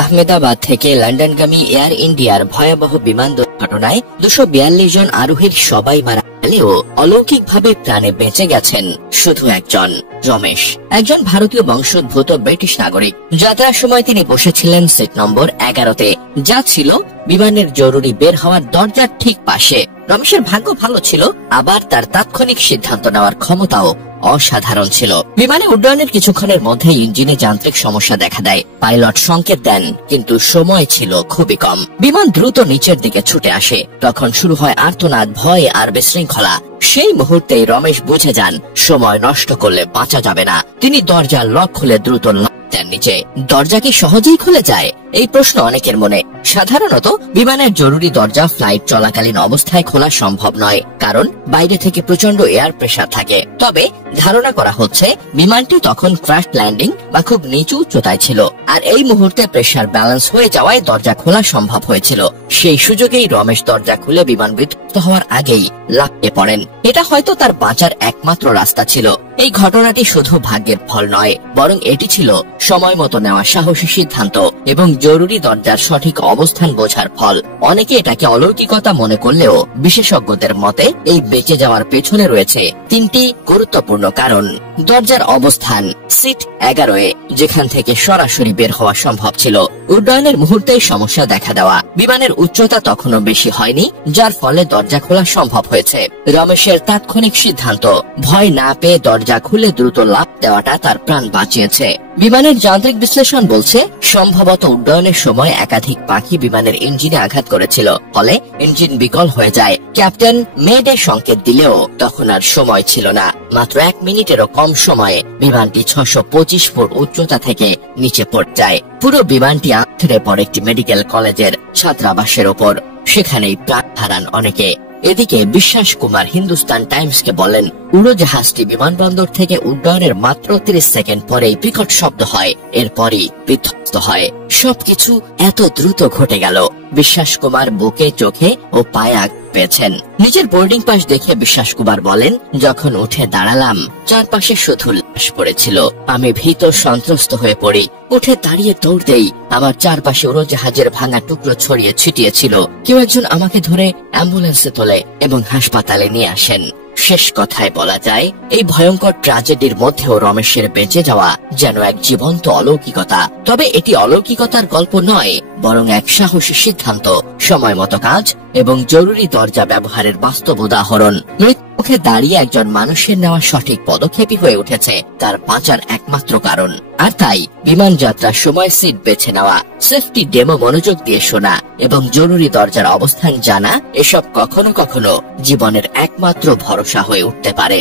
আহমেদাবাদ থেকে লন্ডনগামী এয়ার ইন্ডিয়ার ভয়াবহ বিমান দুর্ঘটনায় 242 জন আরোহীর সবাই মারা গেলেও অলৌকিকভাবে প্রাণে বেঁচে গেছেন শুধু একজন, রমেশ, একজন ভারতীয় বংশোদ্ভূত ব্রিটিশ নাগরিক। যাত্রার সময় তিনি বসেছিলেন সিট নম্বর 11-তে, যা ছিল বিমানের জরুরি বের হওয়ার দরজার ঠিক পাশে। রমেশের ভাগ্য ভালো ছিল, আবার তার তাৎক্ষণিক সিদ্ধান্ত নেওয়ার ক্ষমতাও অসাধারণ ছিল। বিমানে উড্ডয়নের কিছুক্ষণের মধ্যে ইঞ্জিনে যান্ত্রিক সমস্যা দেখা দেয়। পাইলট সংকেত দেন, কিন্তু সময় ছিল খুবই কম। বিমান দ্রুত নিচের দিকে ছুটে আসে। তখন শুরু হয় আর্তনাদ, ভয় আর বিশৃঙ্খলা। সেই মুহূর্তে রমেশ বুঝে যান সময় নষ্ট করলে বাঁচা যাবে না। তিনি দরজার লক খুলে দ্রুত দেন নিচে। দরজা কি সহজেই খুলে যায়? এই প্রশ্ন অনেকের মনে। সাধারণত বিমানের জরুরি দরজা ফ্লাইট চলাকালীন অবস্থায় খোলা সম্ভব নয়, কারণ বাইরে থেকে প্রচন্ড এয়ার প্রেসার থাকে। তবে ধারণা করা হচ্ছে বিমানটি তখন ক্র্যাশ ল্যান্ডিং বা খুব নিচু উচ্চতায় ছিল, আর এই মুহূর্তে প্রেসার ব্যালেন্স হয়ে যাওয়ায় দরজা খোলা সম্ভব হয়েছিল। সেই সুযোগেই রমেশ দরজা খুলে বিমান বিধ্বস্ত হওয়ার আগেই লাফিয়ে পড়েন। এটা হয়তো তার বাঁচার একমাত্র রাস্তা ছিল। এই ঘটনাটি শুধু ভাগ্যের ফল নয়, বরং এটি ছিল সময় মতো নেওয়া সাহসী সিদ্ধান্ত এবং জরুরি দরজার সঠিক অবস্থান বোঝার ফল। অনেকে এটাকে অলৌকিকতা মনে করলেও বিশেষজ্ঞদের মতে এই বেঁচে যাওয়ার পেছনে রয়েছে 3টি গুরুত্বপূর্ণ কারণ। দরজার অবস্থান সিট 11-এ, যেখান থেকে সরাসরি বের হওয়া সম্ভব ছিল। উড্ডয়নের মুহূর্তেই সমস্যা দেখা দেওয়া। বিমানের উচ্চতা তখনও বেশি হয়নি, যার ফলে দরজা খোলা সম্ভব হয়েছে। রমেশের তাৎক্ষণিক সিদ্ধান্ত, ভয় না পেয়ে দরজা খুলে দ্রুত লাফ দেওয়াটা তার প্রাণ বাঁচিয়েছে। বিমানের যান্ত্রিক বিশ্লেষণ বলছে সম্ভবত উড্ডয়নের সময় একাধিক পাখি বিমানের ইঞ্জিনে আঘাত করেছিল, ফলে ইঞ্জিন বিকল হয়ে যায়। ক্যাপ্টেন মেডে সংকেত দিলেও তখন আর সময় ছিল না। মাত্র 1 মিনিটেরও কম সময়ে বিমানটি 625 ফুট উচ্চতা থেকে নিচে পড়ে যায়। পুরো বিমানটি আছড়ে পড়ে একটি মেডিকেল কলেজের ছাত্রাবাসের ওপর। সেখানেই প্রাণ হারান অনেকে। এদিকে বিশ্বাস কুমার হিন্দুস্তান টাইমসকে বলেন, উড়োজাহাজটি বিমানবন্দর থেকে উড্ডয়নের মাত্র 30 সেকেন্ড পরেই বিকট শব্দ হয়, এরপরই বিধ্বস্ত হয়। সবকিছু এত দ্রুত ঘটে গেল। বিশ্বাস কুমার বুকে, চোখে ও পায়ে আঘাত পেয়েছেন। নিজের বোর্ডিং পাস দেখে বিশ্বাস কুমার বলেন, যখন উঠে দাঁড়ালাম চারপাশে শুধু লাশ পড়েছিল। আমি ভীত সন্ত্রস্ত হয়ে পড়ি। উঠে দাঁড়িয়ে দৌড় দেই। আমার চারপাশে উড়োজাহাজের ভাঙা টুকরো ছড়িয়ে ছিটিয়ে ছিল। কেউ একজন আমাকে ধরে অ্যাম্বুলেন্সে তোলে এবং হাসপাতালে নিয়ে আসেন। শেষ কথায় বলা যায়, এই ভয়ঙ্কর ট্র্যাজেডির মধ্যেও রমেশের বেঁচে যাওয়া যেন এক জীবন্ত অলৌকিকতা। তবে এটি অলৌকিকতার গল্প নয়, বরং এক সাহসী সিদ্ধান্ত, সময় মতো কাজ এবং জরুরি দরজা ব্যবহারের বাস্তব উদাহরণ। মৃত্যুমুখে দাঁড়িয়ে একজন মানুষের নেওয়া সঠিক পদক্ষেপই হয়ে উঠেছে তার বাঁচার একমাত্র কারণ। আর তাই বিমান যাত্রার সময় সিট বেছে নেওয়া, সেফটি ডেমো মনোযোগ দিয়ে শোনা এবং জরুরি দরজার অবস্থান জানা, এসব কখনো কখনো জীবনের একমাত্র ভরসা হয়ে উঠতে পারে।